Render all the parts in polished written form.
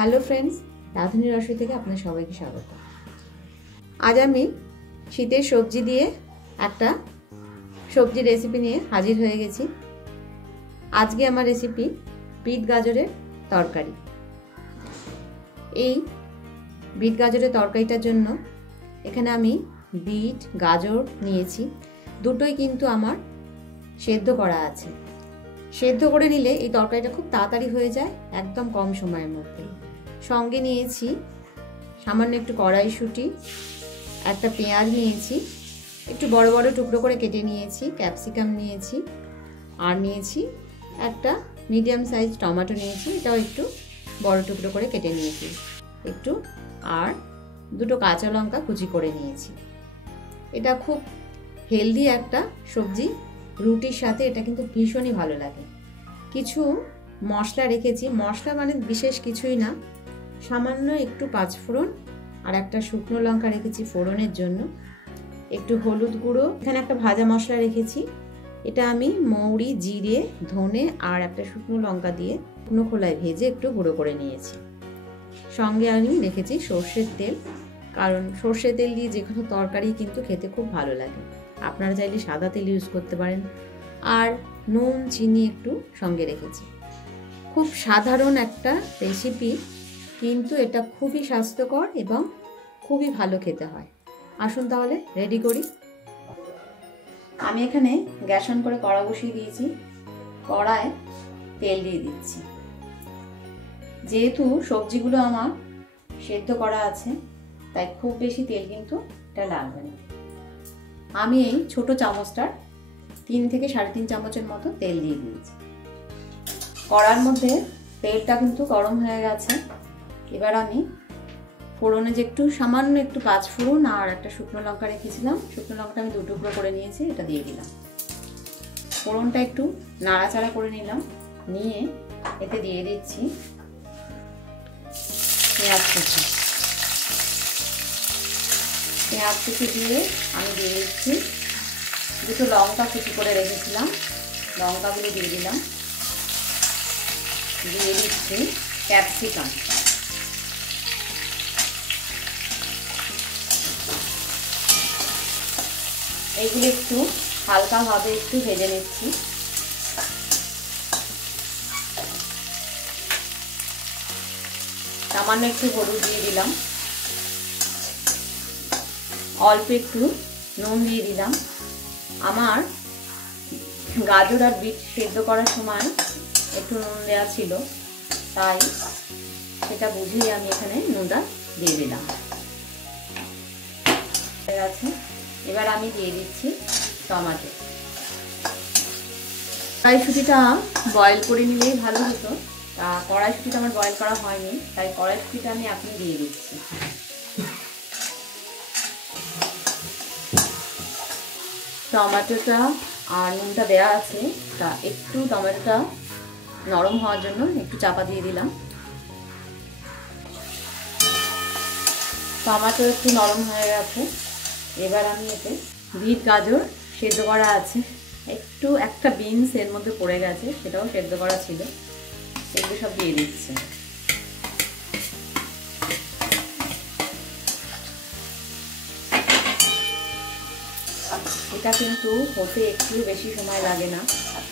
Hello friends, রাঁধুনি রসই থেকে আপনাদের সবাইকে স্বাগত। আজ আমি শীতের সবজি দিয়ে একটা সবজি রেসিপি নিয়ে হাজির হয়ে গেছি। আজকে আমার রেসিপি বিট গাজরের তরকারি। এই বিট গাজরের তরকারিটার জন্য এখানে আমি বিট গাজর নিয়েছি। দুটোই কিন্তু আমার সেদ্ধ করা আছে। সেদ্ধ করে নিলে এই তরকারিটা খুব তাড়াতাড়ি হয়ে যায়, একদম কম সময়ের মধ্যে। সঙ্গে নিয়েছি সামান্য একটু কড়াইশুঁটি, একটা পেঁয়াজ নিয়েছি, একটু বড় বড় টুকরো করে কেটে নিয়েছি, ক্যাপসিকাম নিয়েছি, আর নিয়েছি একটা মিডিয়াম সাইজ টমেটো নিয়েছি, এটাও একটু বড় টুকরো করে কেটে নিয়েছি একটু, আর দুটো কাঁচা লঙ্কা কুচি করে নিয়েছি। এটা খুব হেলদি একটা সবজি, রুটির সাথে এটা কিন্তু ভীষণই ভালো লাগে। কিছু মশলা রেখেছি, মশলা মানে বিশেষ কিছুই না, সামান্য একটু পাঁচফোড়ন আর একটা শুকনো লঙ্কা রেখেছি ফোড়নের জন্য, একটু হলুদ গুঁড়ো, এখানে একটা ভাজা মশলা রেখেছি, এটা আমি মৌরি, জিরে, ধনে আর একটা শুকনো লঙ্কা দিয়ে শুকনো খোলায় ভেজে একটু গুঁড়ো করে নিয়েছি। সঙ্গে আমি রেখেছি সর্ষের তেল, কারণ সর্ষের তেল দিয়ে যে কোনো তরকারি কিন্তু খেতে খুব ভালো লাগে। আপনারা চাইলে সাদা তেল ইউজ করতে পারেন। আর নুন, চিনি একটু সঙ্গে রেখেছি। খুব সাধারণ একটা রেসিপি, কিন্তু এটা খুবই স্বাস্থ্যকর এবং খুবই ভালো খেতে হয়। আসুন তাহলে রেডি করি। আমি এখানে গ্যাস অন করে কড়া বসিয়ে দিয়েছি, কড়ায় তেল দিয়ে দিচ্ছি। যেহেতু সবজিগুলো আমার সেদ্ধ করা আছে, তাই খুব বেশি তেল কিন্তু এটা লাগবে না। আমি এই ছোট চামচটার 3 থেকে 3.5 চামচের মতো তেল দিয়ে দিয়েছি। কড়ার মধ্যে তেলটা কিন্তু গরম হয়ে গেছে। এবার আমি ফোড়নে যে একটু সামান্য একটু পাঁচফোড়ন আর একটা শুকনো লঙ্কা রেখেছিলাম, শুকনো লঙ্কাটা আমি 2 টুকরো করে নিয়েছি, এটা দিয়ে দিলাম। ফোড়নটা একটু নাড়াচাড়া করে নিলাম, নিয়ে এতে দিয়ে দিচ্ছি পেঁয়াজ কুচি। পেঁয়াজ কুচি দিয়ে আমি দিয়ে দিচ্ছি দুটো লঙ্কা কুচি করে রেখেছিলাম, লঙ্কাগুলো দিয়ে দিলাম। দিয়ে দিচ্ছি ক্যাপসিকাম, এইগুলো একটু হালকাভাবে একটু ভেজে নিচ্ছি। সামান্য একটু হলুদ দিয়ে দিলাম, অল্প একটু নুন দিয়ে দিলাম। আমার গাজর আর বিট সেদ্ধ করার সময় একটু নুন দেওয়া ছিল, তাই সেটা বুঝেই আমি এখানে নুনটা দিয়ে দিলাম। এবার আমি দিয়ে দিচ্ছি টমেটো। কড়াইশুঁটিটা বয়েল করে নিলেই ভালো হতো, তা কড়াইশুঁটিটা আমার বয়েল করা হয়নি, তাই কড়াইশুঁটিটা আমি এখন দিয়ে দিচ্ছি। টমেটোটা আর নুনটা দেওয়া আছে, তা একটু টমেটোটা নরম হওয়ার জন্য একটু চাপা দিয়ে দিলাম। টমেটো একটু নরম হয়ে গেছে। এবার আমি এতে বিট গাজর সেদ্ধ করা আছে, একটু একটা বিনস এর মধ্যে পড়ে গেছে, সেটাও সেদ্ধ করা ছিল, এগুলো সব দিয়ে দিচ্ছি। এটা কিন্তু হতে একটু বেশি সময় লাগে না,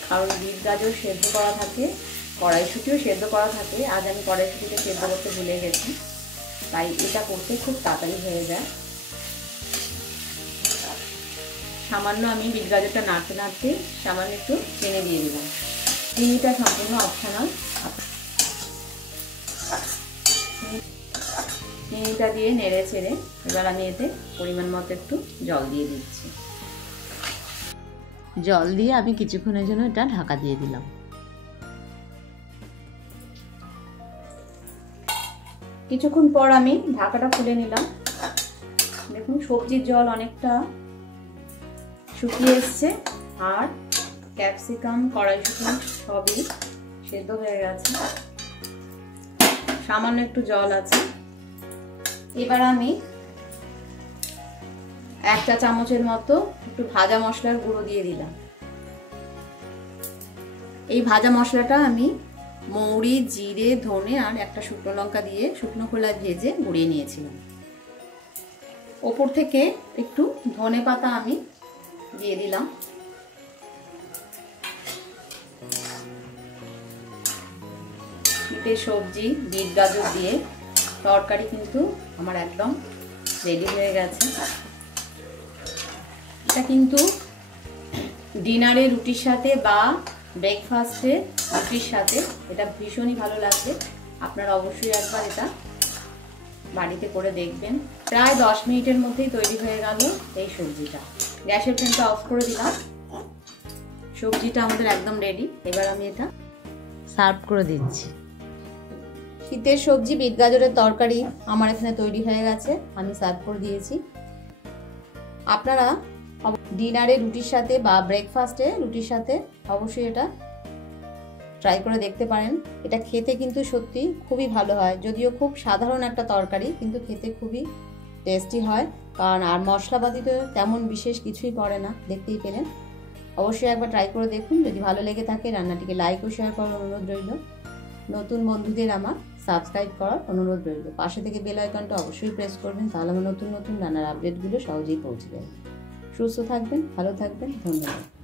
কারণ বিট গাজর সেদ্ধ করা থাকে, কড়াইশুঁটিও সেদ্ধ করা থাকে। আজ আমি কড়াইশুঁটিটা সেদ্ধ করতে ভুলে গেছি, তাই এটা করতে খুব তাড়াতাড়ি হয়ে যায়। সামান্য আমি বিট গাজরটা নাড়তে নাড়তে সামান্য একটু চিনি দিয়ে দিলাম। চিনিটা সম্পূর্ণ অপশনাল। চিনিটা দিয়ে নেড়ে ছেড়ে এবার আমি এতে পরিমাণ মতো একটু জল দিয়ে দিচ্ছি। জল দিয়ে আমি কিছুক্ষণের জন্য এটা ঢাকা দিয়ে দিলাম। কিছুক্ষণ পর আমি ঢাকাটা খুলে নিলাম। দেখুন সবজির জল অনেকটা শুকিয়ে এসছে, আর ক্যাপসিকাম, কড়াইশুঁটি সবই সেদ্ধ হয়ে গেছে, সামান্য একটু জল আছে। এবার আমি 1 চা চামচের মতো একটু ভাজা মশলার গুঁড়ো দিয়ে দিলাম। এই ভাজা মশলাটা আমি মৌরি, জিরে, ধনে আর একটা শুকনো লঙ্কা দিয়ে শুকনো খোলায় ভেজে গুঁড়িয়ে নিয়েছিলাম। ওপর থেকে একটু ধনে পাতা আমি দিয়ে দিলাম। শীতের সবজি বিট গাজর দিয়ে তরকারি কিন্তু আমার একদম রেডি হয়ে গেছে। এটা কিন্তু ডিনারে রুটির সাথে বা ব্রেকফাস্টে রুটির সাথে এটা ভীষণই ভালো লাগবে। আপনারা অবশ্যই একবার এটা বাড়িতে করে দেখবেন। প্রায় 10 মিনিটের মধ্যেই তৈরি হয়ে গেল এই সবজিটা। গ্যাসের ফ্লেমটা অফ করে দিলাম। সবজিটা আমাদের একদম রেডি। এবার আমি এটা সার্ভ করে দিচ্ছি। শীতের সবজি বিট গাজরের তরকারি আমার এখানে তৈরি হয়ে গেছে, আমি সার্ভ করে দিয়েছি। আপনারা ডিনারে রুটির সাথে বা ব্রেকফাস্টে রুটির সাথে অবশ্যই এটা ট্রাই করে দেখতে পারেন। এটা খেতে কিন্তু সত্যি খুবই ভালো হয়, যদিও খুব সাধারণ একটা তরকারি, কিন্তু খেতে খুবই টেস্টি হয়। কারণ আর মশলাপাতি তো তেমন বিশেষ কিছুই পড়ে না, দেখতেই পেলেন। অবশ্যই একবার ট্রাই করে দেখুন। যদি ভালো লেগে থাকে রান্নাটিকে লাইক ও শেয়ার করার অনুরোধ রইল। নতুন বন্ধুদের আমার সাবস্ক্রাইব করার অনুরোধ রইল। পাশে থেকে বেল আইকনটা অবশ্যই প্রেস করবেন, তাহলে আমার নতুন নতুন রান্নার আপডেটগুলো সহজেই পৌঁছে যাবে। সুস্থ থাকবেন, ভালো থাকবেন, ধন্যবাদ।